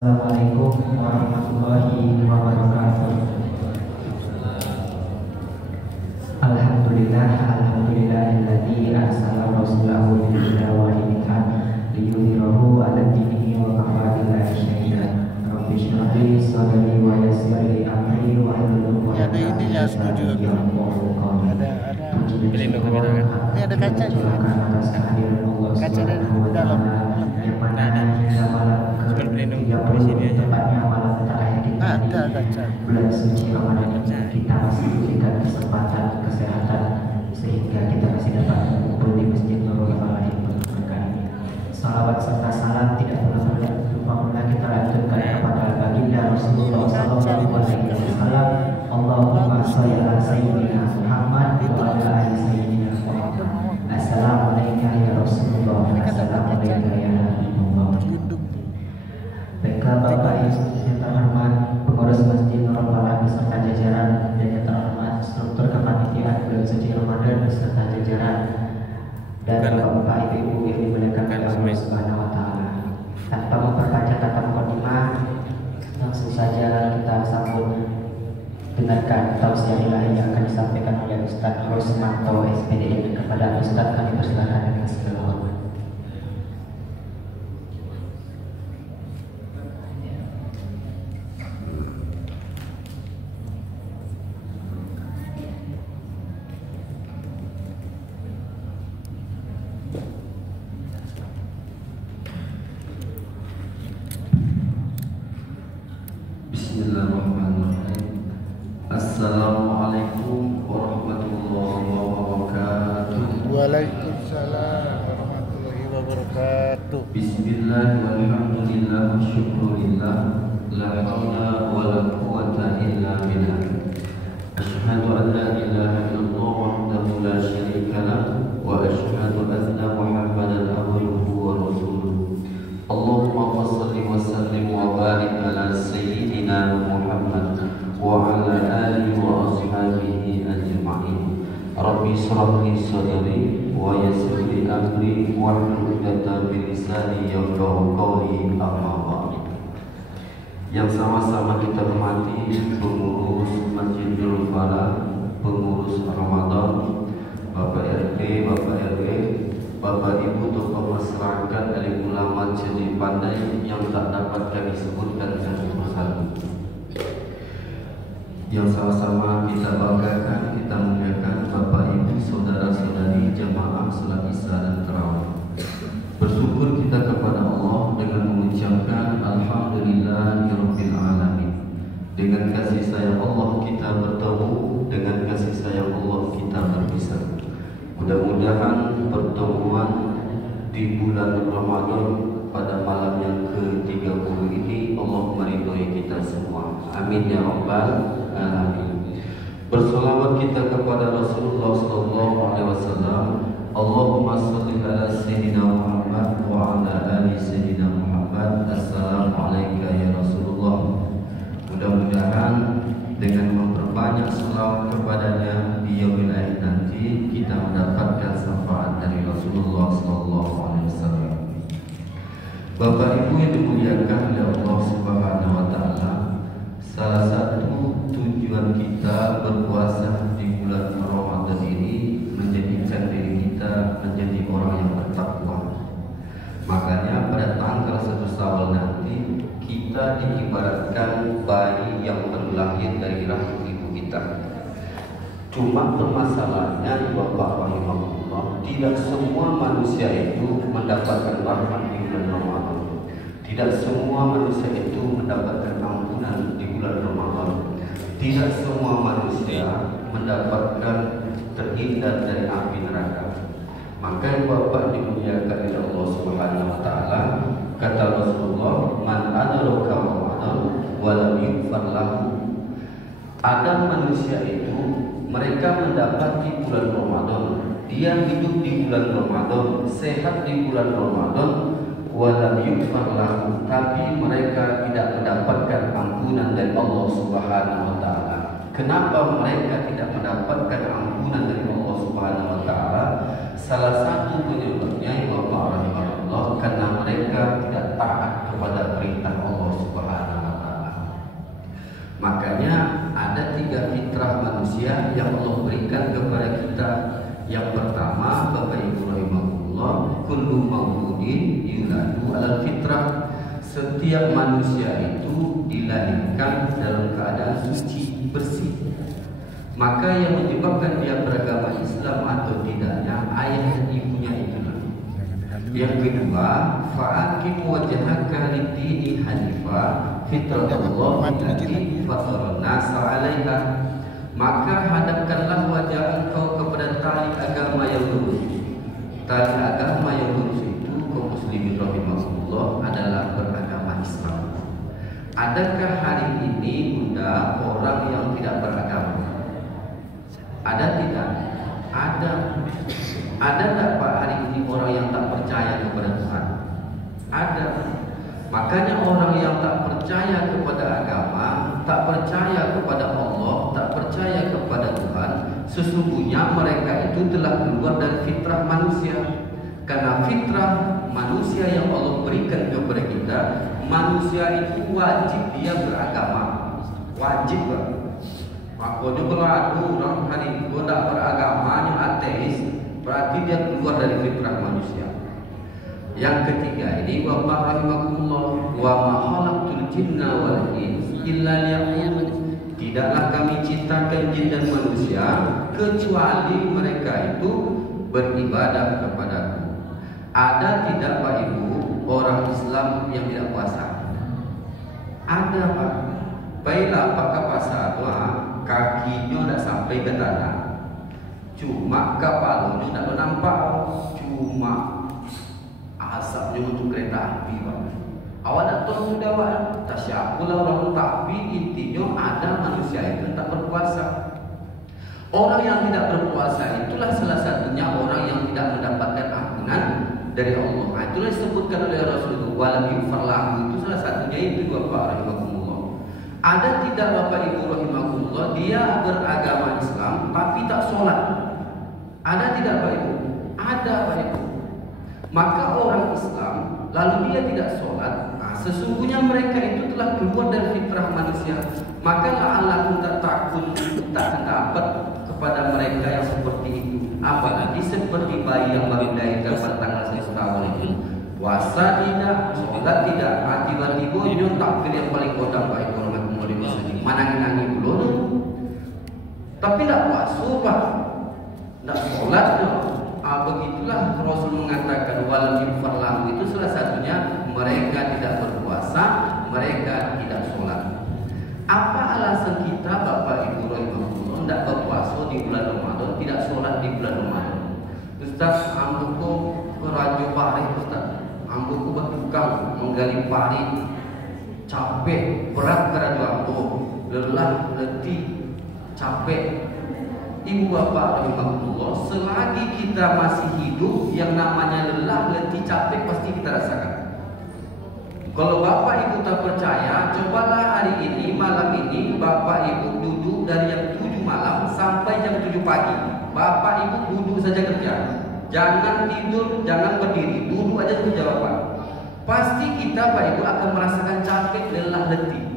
Assalamualaikum warahmatullahi wabarakatuh. Alhamdulillahilladzi arsala rasulahu bil huda wa dinil liyudhhirahu 'ala dinihi wa kafa billahi shahidan. Rabbi shrah li sadri wa yassir li amri wa hlul 'uqdatam min lisani yafqahu qawli. Pelindung kamera kan? Ini ada kaca di kaca dari dalam yang mana hingga malam pelindung di ke-30 sini aja. tepatnya malam terakhir di Ada kaca. bulan suci Ramadan ini kita masih diberikan kesempatan kesehatan sehingga kita masih dapat berkumpul di Masjid Nurul Falah yang penuh berkah ini. Salawat serta salam tidak lupa kita lanjutkan kepada baginda Rasulullah Sallallahu Alaihi Wasallam. Allahumma sholli ala sayyidina Muhammad wa ala ali sayyidina Muhammad. Assalamualaikum ya Rasulullah. Assalamualaikum ya Habibullah. Bapak Ibu yang terhormat, pengurus Masjid Nurul Falah beserta jajaran, dan yang terhormat struktur kepanitiaan bulan suci Ramadan beserta jajaran, dan Bapak Ibu yang dimuliakan oleh Allah Subhanahu wa taala. Tanpa memperpanjang kata mukadimah, langsung saja kita sambut dengarkan tausiah ilahi yang akan disampaikan oleh Ustaz Rosmanto SPDI. Kepada Ustaz kami persilakan dengan segala hormat. Bismillahirrahmanirrahim. Assalamualaikum warahmatullahi wabarakatuh. Waalaikumsalam warahmatullahi wabarakatuh. Bismillah walhamdulillah wa syukurillah, la hawla wa la quwwata illa billah. Asyhadu an la ilaha illallah wahdahu la syarika lah, wa asyhadu anna Muhammadan abduhu wa rasuluh. Allahumma shalli wa sallim wa barik ala sayyidina Muhammad wa ala alihi wa ashabihi ajma'in. Rabbi shrah li sadri wa yassir li amri wa hlul 'uqdatam min lisani yafqahu qawli. Amma ba'd. Yang sama-sama kita hormati pengurus Masjid Nurul Falah, pengurus Ramadan, Bapak RT, Bapak RW, Bapak Ibu tokoh masyarakat, alim ulama, cerdik pandai yang tak dapat kami sebutkan satu persatu, yang sama-sama kita banggakan, kita muliakan Bapak Ibu, saudara-saudari jamaah salat Isya dan tarawih. Bersyukur kita kepada Allah dengan mengucapkan alhamdulillahirabbil alamin. Dengan kasih sayang Allah kita bertemu, dengan kasih sayang Allah kita berpisah. Mudah-mudahan pertemuan di bulan Ramadan pada malam yang ke-30 ini Allah meridhoi kita semua. Amin ya rabbal alamin. Berselawat kita kepada Rasulullah sallallahu alaihi wasallam. Allahumma shalli ala sayyidina Muhammad wa ala ali sayyidina Muhammad. Assalamualaikum ya Rasulullah. Mudah-mudahan dengan memperbanyak selawat kepadanya di yaumil akhir nanti kita mendapatkan syafaat dari Rasulullah sallallahu alaihi wasallam. Bapak Ibu yang dimuliakan oleh Allah Subhanahu wa taala, salah satu tujuan kita berpuasa di bulan Ramadan ini menjadikan diri kita menjadi orang yang bertakwa. Makanya pada tanggal 1 Syawal nanti kita diibaratkan bayi yang baru lahir dari rahim ibu kita. Cuma permasalahannya Bapak rahimahullah, tidak semua manusia itu mendapatkan rahmat di bulan Ramadan. Tidak semua manusia itu mendapatkan ampunan di bulan Ramadan. Tidak semua manusia mendapatkan terhindar dari api neraka. Maka Bapak dimuliakan oleh Allah Subhanahu wa taala, kata Rasulullah, man adraka Ramadan wa lam yughfar lahu. Ada manusia itu mereka mendapati bulan Ramadan, dia hidup di bulan Ramadan, sehat di bulan Ramadan, wa lam yughfar lahu, tapi mereka tidak mendapatkan ampunan dari Allah Subhanahu wa taala. Kenapa mereka tidak mendapatkan ampunan dari Allah Subhanahu wa taala? Salah satu penyebabnya Bapak rahimahullah, karena mereka tidak taat kepada perintah Allah Subhanahu manusia yang Allah berikan kepada kita. Yang pertama, Bapak Ibu rahimahullah, kullu mauludin yuladu alal fitrah. Setiap manusia itu dilahirkan dalam keadaan suci, bersih. Maka yang menyebabkan dia beragama Islam atau tidaknya ayah dan ibunya itulah. Yang kedua, fa'akim wajhaka lid-dini hanifah fitratullah allati fatara an-nasa 'alaiha. Maka hadapkanlah wajah engkau kepada tali agama yang lurus. Tali agama yang lurus itu kaum muslimin rahimahullah adalah beragama Islam. Adakah hari ini Bunda orang yang tidak beragama? Ada tidak? Ada. Ada tak Pak hari ini orang yang tak percaya kepada Tuhan? Ada. Makanya orang yang tak percaya kepada agama, tak percaya kepada Allah, tak percaya kepada Tuhan, sesungguhnya mereka itu telah keluar dari fitrah manusia. Karena fitrah manusia yang Allah berikan kepada kita, manusia itu wajib dia beragama. Wajib Pak. Makanya kalau ada orang hari ini tidak beragama, yang ateis, berarti dia keluar dari fitrah manusia. Yang ketiga ini, wa rahimahullah wa ma khalaqtul jinna wal insa illa liya'budun. Tidaklah kami ciptakan jin dan manusia kecuali mereka itu beribadah kepadaku. Ada tidak Pak Ibu orang Islam yang tidak puasa? Ada Pak. Baiklah apakah puasa itu kakinya tidak sampai ke tanah, cuma kepalanya tidak nampak, cuma asapnya untuk kereta api Pak. Awak tak tahu sudah Pak, tak siapalah orang, tapi intinya ada manusia itu tak berpuasa. Orang yang tidak berpuasa itulah salah satunya orang yang tidak mendapatkan ampunan dari Allah. Itulah disebutkan oleh Rasulullah, walam yufar lahu, itu salah satunya itu Bapak rahimahumullah. Ada tidak Bapak Ibu rahimahullah dia beragama Islam tapi tak sholat? Ada tidak Pak Ibu? Ada Pak Ibu. Maka orang Islam lalu dia tidak sholat, sesungguhnya mereka itu telah keluar dari fitrah manusia. Maka Allah pun tak takut, tak dapat kepada mereka yang seperti itu. Apalagi seperti bayi yang baru dilahirkan pada tanggal 1 tahun itu, puasa tidak, sholat tidak, tiba-tiba ini takbir yang paling kodam Pak Ibu manang-nangi dulu, tapi tidak puasa Pak, tidak sholat. Begitulah Rasul mengatakan walam yufar lahu, itu salah satunya mereka tidak berpuasa, mereka tidak sholat. Apa alasan kita Bapak Ibu rahimahullah tidak berpuasa di bulan Ramadan, tidak sholat di bulan Ramadan? Ustaz, ambuku rajo pari Ustaz, ambuku bertukang menggali pari, capek, berat kerajo ambu, lelah, letih, capek. Ibu bapak rahimahullah, selagi kita masih hidup, yang namanya lelah, letih, capek pasti kita rasakan. Kalau bapak ibu tak percaya, cobalah hari ini, malam ini bapak ibu duduk dari jam 7 malam sampai jam 7 pagi. Bapak ibu duduk saja kerja, jangan tidur, jangan berdiri, duduk aja kerja bapak. Pasti kita Pak Ibu akan merasakan capek, lelah, letih.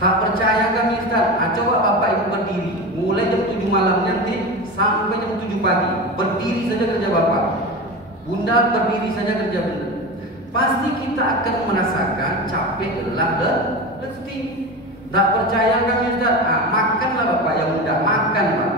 Tak percaya kami Ustaz? Coba Bapak Ibu berdiri mulai jam 7 malam nanti sampai jam 7 pagi. Berdiri saja kerja Bapak. Bunda berdiri saja kerja Bunda. Pasti kita akan merasakan capek, lelah, letih. Tak percaya kami Ustaz? Makanlah Bapak yang mudah, makan Pak.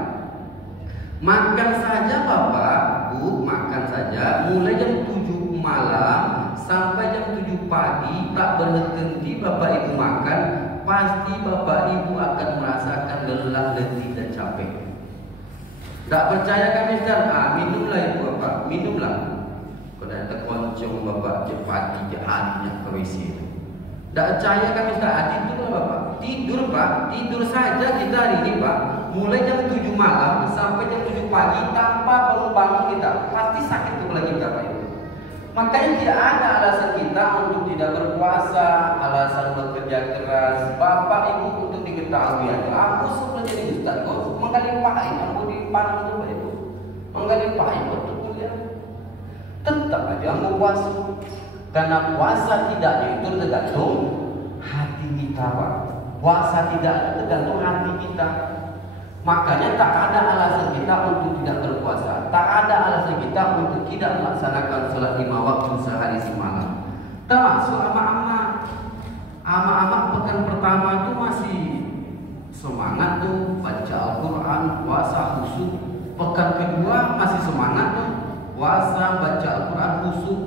Makan saja Bapak, Bu, makan saja mulai jam 7 malam sampai jam 7 pagi, tak berhenti Bapak Ibu makan, pasti Bapak Ibu akan merasakan lelah, letih dan capek. Tak percaya kami Ustaz? Minumlah Ibu Bapak, minumlah. Kalau ada koncong Bapak je pagi je harinya ke WC. Tak percaya kami Ustaz? Tidurlah Bapak. Tidur Pak, tidur saja kita hari ini Pak. Mulai jam 7 malam sampai jam 7 pagi tanpa bangun-bangun kita, pasti sakit kepala kita Pak Ibu. Makanya tidak ada alasan kita untuk tidak berpuasa, alasan bekerja keras. Bapak Ibu untuk diketahui aja, aku sebelum jadi ustaz kok menggali pahit, aku di panang itu Pak Ibu, menggali pahit untuk kuliah. Tetap aja mau puasa, karena puasa tidaknya itu tergantung hati kita Pak. Puasa tidak tergantung hati kita. Makanya tak ada alasan kita untuk tidak berpuasa. Tak ada alasan kita untuk tidak melaksanakan sholat 5 waktu sehari semalam. Termasuk ama-ama. Ama-ama pekan pertama itu masih semangat tuh baca Al-Quran, puasa khusyuk. Pekan kedua masih semangat tuh puasa, baca Al-Quran, khusyuk.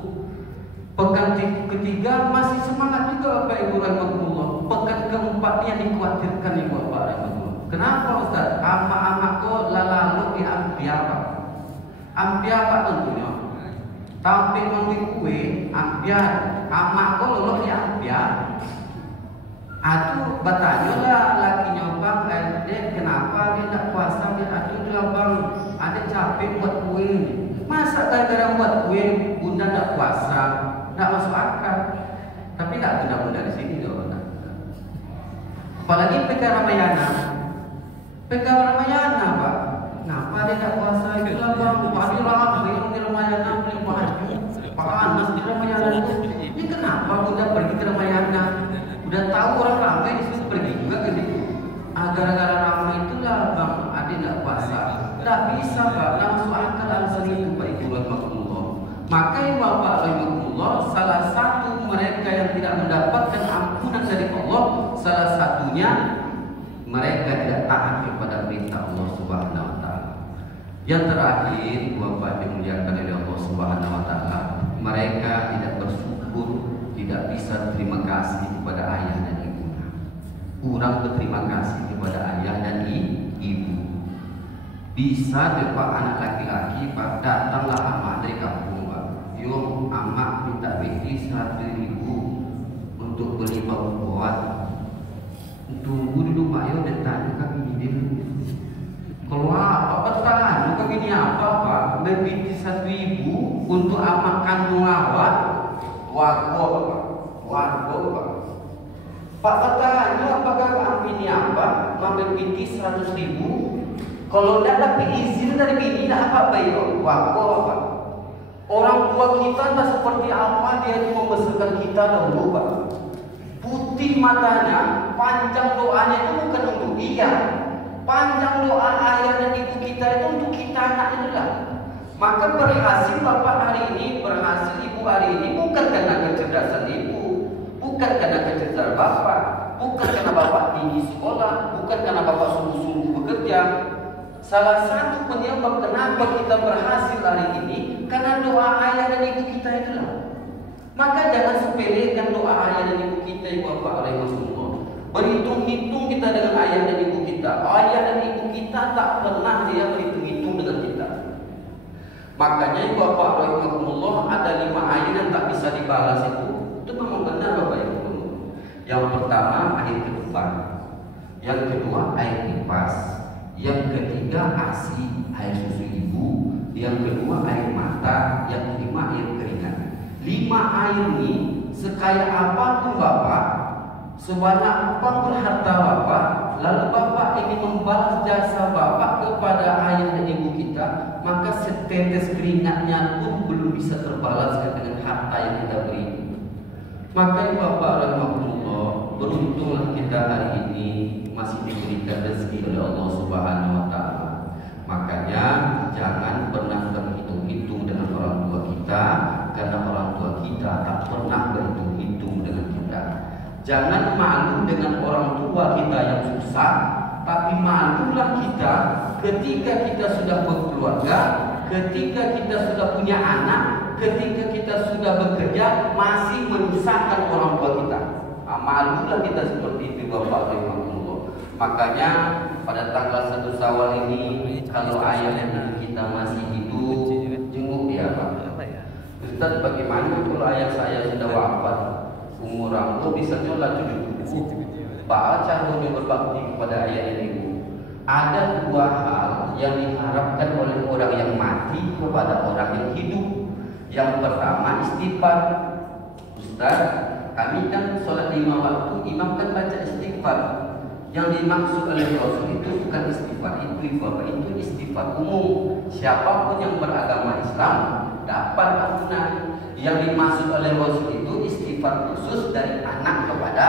Pekan ketiga masih semangat juga Bapak Ibu rahimahullah. Pekan keempatnya dikhawatirkan Ibu Bapak rahimahullah. Kenapa Ustaz? Ama-ama kok lalu di ampiar Pak? Ampiar Pak tentunya. Tampil ngambil kue, ampiar. Ama kok lolo di ampiar. Atuh bertanya lah lakinya Bang, kenapa dia tak puasa? Atuh dia Bang, ada capek buat kue. Masa gara-gara buat kue bunda tak puasa? Tak masuk akal. Tapi tak bunda-bunda di sini dong. Apalagi PK Ramayana. PK Ramayana Pak, kenapa dia tak puasa? Itulah Bang, pagi lah, yang di Ramayana beli baju. Panas di Ramayana. Ini kenapa bunda pergi ke Ramayana? Udah tahu orang ramai di situ pergi juga ke situ. Gara-gara ramai itulah Bang Adi tak puasa. Tak bisa Pak, langsung akal alasan itu Pak Ibu rahimahullah. Maka Bapak rahimahullah, salah satu mereka yang tidak mendapatkan ampunan dari Allah, salah satunya mereka tidak taat kepada perintah Allah Subhanahu wa taala. Yang terakhir, Bapak dimuliakan oleh Allah Subhanahu wa taala, mereka tidak bersyukur, tidak bisa terima kasih kepada ayah dan ibunya. Kurang berterima kasih kepada ayah dan ibu. Bisa Bapak anak laki-laki Pak, datanglah amak dari kampung Pak. Yo amak minta beti 1.000 untuk beli bau buat. Tunggu dulu Pak, yo dan tanya kami ini. Kalau apa bertanya kami ini apa Pak? Beli 1.000 untuk amak kandung awak. Warga Pak, warga Pak. Pak bertanya apakah kami ini apa? Ngambil beti 100.000. Kalau tidak dapat izin dari bini, tidak apa-apa ya, warga Pak. Orang tua kita tak seperti apa dia itu membesarkan kita dahulu Pak. Putih matanya, panjang doanya itu bukan untuk dia. Panjang doa ayah dan ibu kita itu untuk kita anak itu lah. Maka berhasil Bapak hari ini, berhasil Ibu hari ini bukan karena kecerdasan Ibu, bukan karena kecerdasan Bapak, bukan karena Bapak tinggi sekolah, bukan karena Bapak sungguh-sungguh bekerja. Salah satu penyebab kenapa kita berhasil hari ini karena doa ayah dan ibu kita itulah. Maka jangan sepelekan doa ayah dan ibu kita Ibu Bapak rahimahullah. Berhitung-hitung kita dengan ayah dan ibu kita. Ayah dan ibu kita tak pernah dia berhitung-hitung dengan kita. Makanya Ibu Bapak rahimahullah ada 5 air yang tak bisa dibalas itu. Itu memang benar Bapak Ibu. Yang pertama air ketuban, yang kedua air kipas, yang ketiga ASI air susu ibu, yang kedua air mata, yang kelima air keringat. 5 air ini sekaya apapun Bapak, sebanyak apapun harta Bapak, lalu Bapak ingin membalas jasa Bapak kepada ayah dan ibu kita, maka setetes keringatnya pun belum bisa terbalaskan dengan harta yang kita beri. Maka Bapak rahimahullah, beruntunglah kita hari ini masih diberikan rezeki oleh Allah Subhanahu wa taala. Makanya jangan pernah berhitung-hitung dengan orang tua kita, karena orang tua kita tak pernah berhitung-hitung dengan kita. Jangan malu dengan orang tua kita yang susah, tapi malulah kita ketika kita sudah berkeluarga, ketika kita sudah punya anak, ketika kita sudah bekerja masih menyusahkan orang tua kita. Malulah kita seperti itu Bapak rahimahullah. Makanya pada tanggal 1 Syawal ini kalau ayah dan ibu kita masih hidup, jenguk dia Pak. Ustaz, bagaimana kalau ayah saya sudah wafat, umur aku bisa nyolak 70? Pak, caranya berbakti kepada ayah dan ibu. Ada 2 hal yang diharapkan oleh orang yang mati kepada orang yang hidup. Yang pertama istighfar. Ustaz, kami kan sholat 5 waktu, imam kan baca istighfar. Yang dimaksud oleh Rasul itu bukan istighfar itu Bapak, itu istighfar umum. Siapapun yang beragama Islam dapat ampunan. Yang dimaksud oleh Rasul itu istighfar khusus dari anak kepada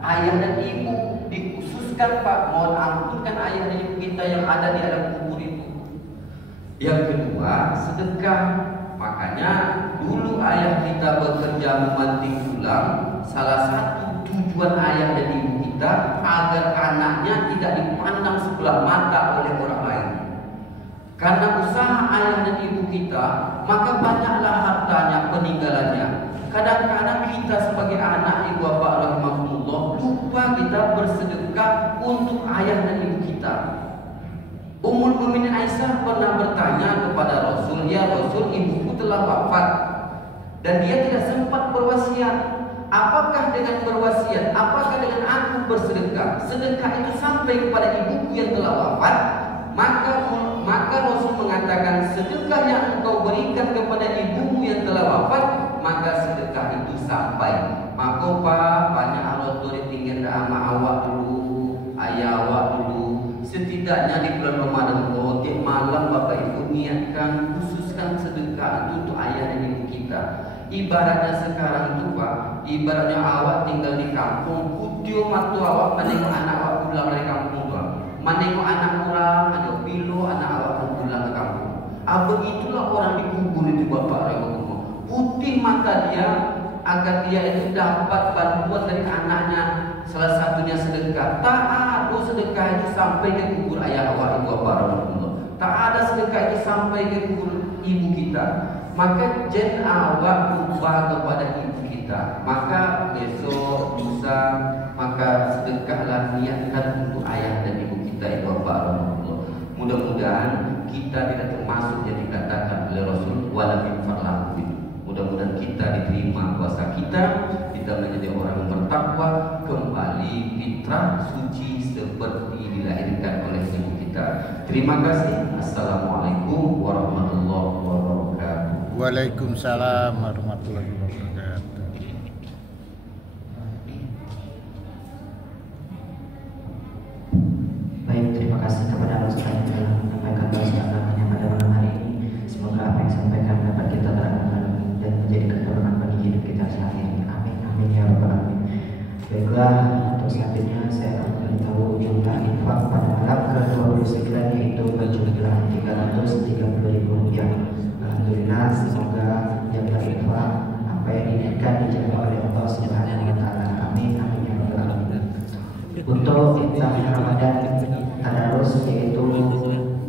ayah dan ibu. dikhususkan Pak, mohon ampunkan ayah dan ibu kita yang ada di alam kubur itu. Yang kedua, sedekah. Makanya dulu ayah kita bekerja memantik tulang, salah satu tujuan ayah dan ibu kita agar anaknya tidak dipandang sebelah mata oleh orang lain. Karena usaha ayah dan ibu kita, maka banyaklah hartanya, peninggalannya. Kadang-kadang kita sebagai anak ibu bapak rahimahumullah lupa kita bersedekah untuk ayah dan ibu kita. Ummul Mukminin Aisyah pernah bertanya kepada Rasul, "Ya Rasul, ibuku telah wafat dan dia tidak sempat berwasiat. Apakah dengan berwasiat, apakah dengan aku bersedekah, sedekah itu sampai kepada ibuku yang telah wafat?" Maka Rasul mengatakan, sedekah yang engkau berikan kepada ibumu yang telah wafat, maka sedekah itu sampai. Maka Pak, banyak Allah tu ditinggal sama awak dulu, ayah awak dulu. Setidaknya di bulan Ramadan tiap malam Bapak Ibu niatkan, khususkan sedekah itu untuk ayah dan ibu kita. Ibaratnya sekarang itu Pak, ibaratnya awak tinggal di kampung, kutio matu awak menengok anak awak pulang dari kampung Pak. Menengok anak pulang, ada pilu anak awak pulang ke kampung. Begitulah orang dikubur itu Bapak Ibu. Putih mata dia agar dia itu dapat bantuan dari anaknya. Salah satunya sedekah. Tak ada sedekah itu sampai ke kubur ayah awak ibu bapak. Tak ada sedekah itu sampai ke kubur ibu kita. Maka jen awak lupa kepada ibu kita. Maka besok lusa maka sedekahlah niatkan untuk ayah dan ibu kita ibu bapak. Mudah-mudahan kita tidak termasuk yang dikatakan oleh Rasul wala min farlahu. Mudah-mudahan kita diterima puasa kita menjadi orang bertakwa, kembali fitrah suci seperti dilahirkan oleh ibu kita. Terima kasih. Assalamualaikum warahmatullahi wabarakatuh. Waalaikumsalam warahmatullahi wabarakatuh. Baik, terima kasih kepada Allah yang telah menyampaikan bahasa-bahasanya pada malam hari ini. Semoga apa yang disampaikan dapat kita terapkan dan menjadi keberkahan bagi hidup kita sehari-hari. Amin ya rabbal alamin. Baiklah, untuk selanjutnya saya akan beritahu jumlah infak pada malam ke-29 yaitu berjumlah 330.000 rupiah. Alhamdulillah, semoga jumlah infak apa yang diinginkan dijaga oleh Allah Subhanahu wa taala. Amin amin ya rabbal alamin. Untuk infak Ramadan tadarus yaitu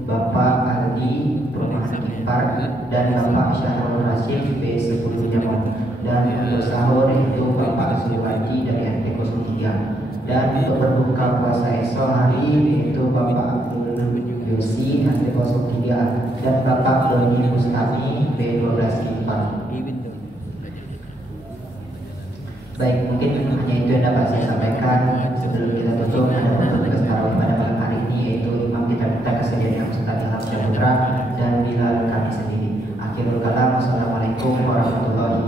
Bapak Aldi Perumahan Impar dan Bapak Syahrul Rasyid B10 Jamon. Dan untuk sahur itu Bapak Suwadi dari RT 03. Dan untuk berbuka puasa esok hari itu Bapak Abdul Yosi RT 03 dan Bapak Doni Mustami B12 Impar. Baik, mungkin hanya itu yang dapat saya sampaikan. Sebelum kita tutup, ada petugas tarawih pada malam hari ini yaitu Imam kita kesediaan Ustaz Ilham Syahputra dan Bilal kami sendiri. Akhirul kalam, wassalamualaikum warahmatullahi